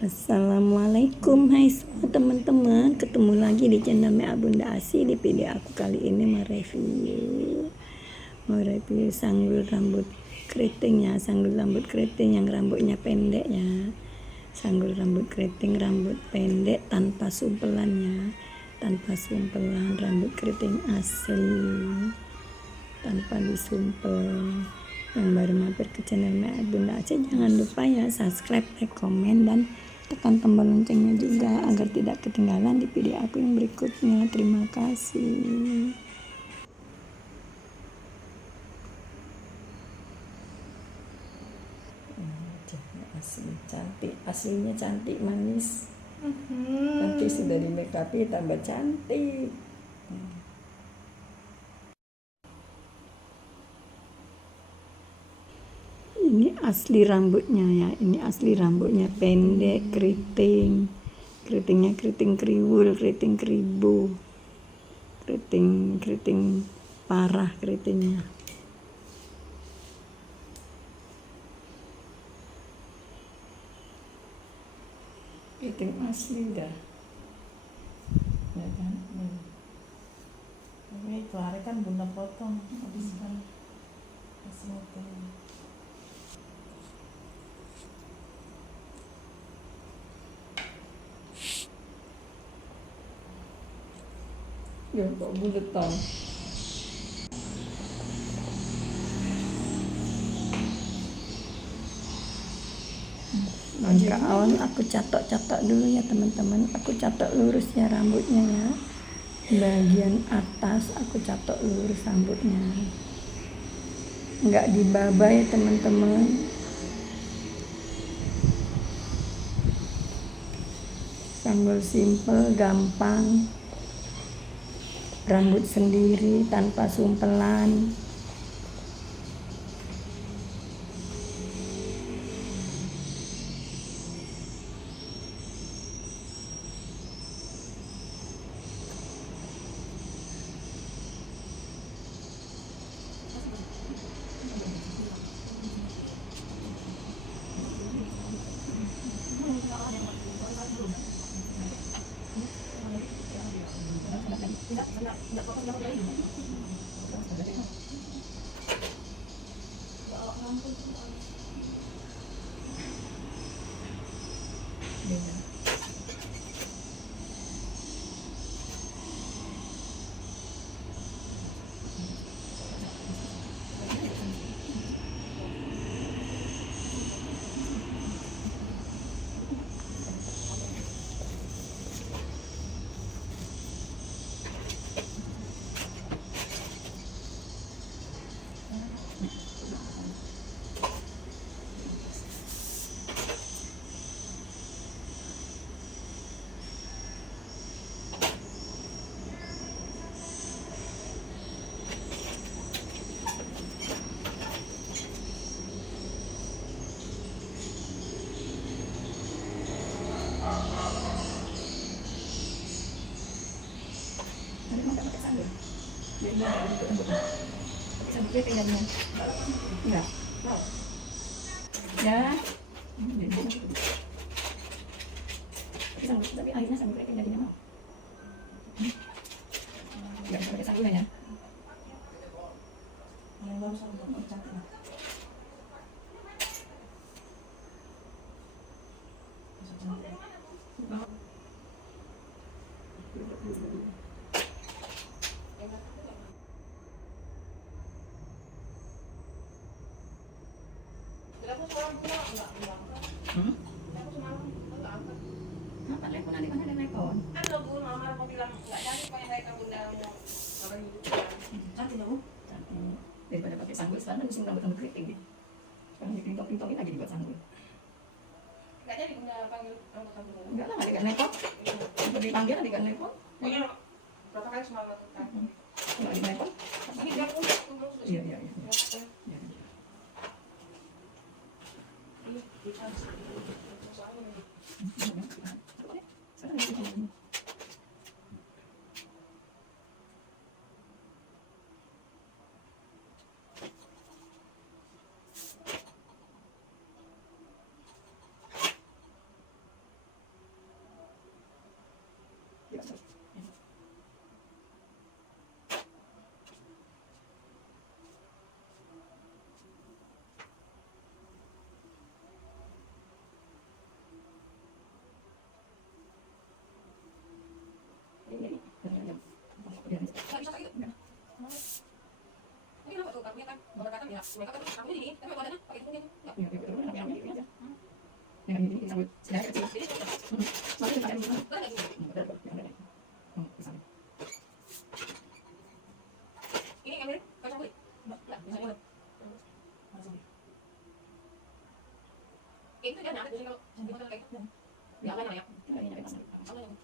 Assalamualaikum, hai semua teman-teman, ketemu lagi di channel Mea Bunda Asi. Di video aku kali ini mereview sanggul rambut keriting ya, sanggul rambut keriting yang rambutnya pendek ya, sanggul rambut keriting rambut pendek tanpa sumpelannya, rambut keriting asli tanpa disumpel. Yang baru mampir ke channel Mea Bunda Aceh, jangan lupa ya subscribe, like, komen, dan tekan tombol loncengnya juga agar tidak ketinggalan di video aku yang berikutnya. Terima kasih. Asli cantik, aslinya cantik manis. Nanti sudah di make up tambah cantik. Ini asli rambutnya ya, ini asli rambutnya pendek, keritingnya keriting kriwul, keriting keribu, keriting parah keritingnya. Keriting asli dah ya kan. Ini itu hari kan bunda potong habis kan kasih potong. Ya kok bulet tau. Langkah awal aku catok dulu ya teman-teman, aku catok lurus ya rambutnya ya, bagian atas aku catok lurus rambutnya, nggak dibaba ya teman-teman. Sanggul simple, gampang, rambut sendiri tanpa sumpelan. Ya, tapi akhirnya sambil keriting jadinya mau. Nggak bisa pakai sanggulnya ya. Yang baru sama cantik lah. Kenapa telepon adik mana ada telepon? Kan lo Bu, mama mau bilang nggak jadi kok yang kayak bunda mau kalau gitu kan. Cantik lah Bu. Cantik. Daripada pakai sanggul sekarang musim rambut keriting nih. Sekarang dipintong-pintongin aja dibuat sanggul. Nggak jadi bunda panggil rambut kamu. Enggak lah, adik kan nepot. Untuk dipanggil adik kan nepot. Pokoknya berapa kali semalam kan. Kalau adik nepot. Ini dia pun tunggu. Iya, iya, iya. Iya. Sekarang ini. Lagi siya sakit. Hindi na po, kakuya kan. Mabarkatan niya. May kakatulog. Ako din, tapi wala na. Pakai ipon din. Ini yang bener, kacang kulit. Ya, bisa mulut. Itu jangan ada jadi kalau di motor kayak gitu. Ya, apa namanya? Apa namanya?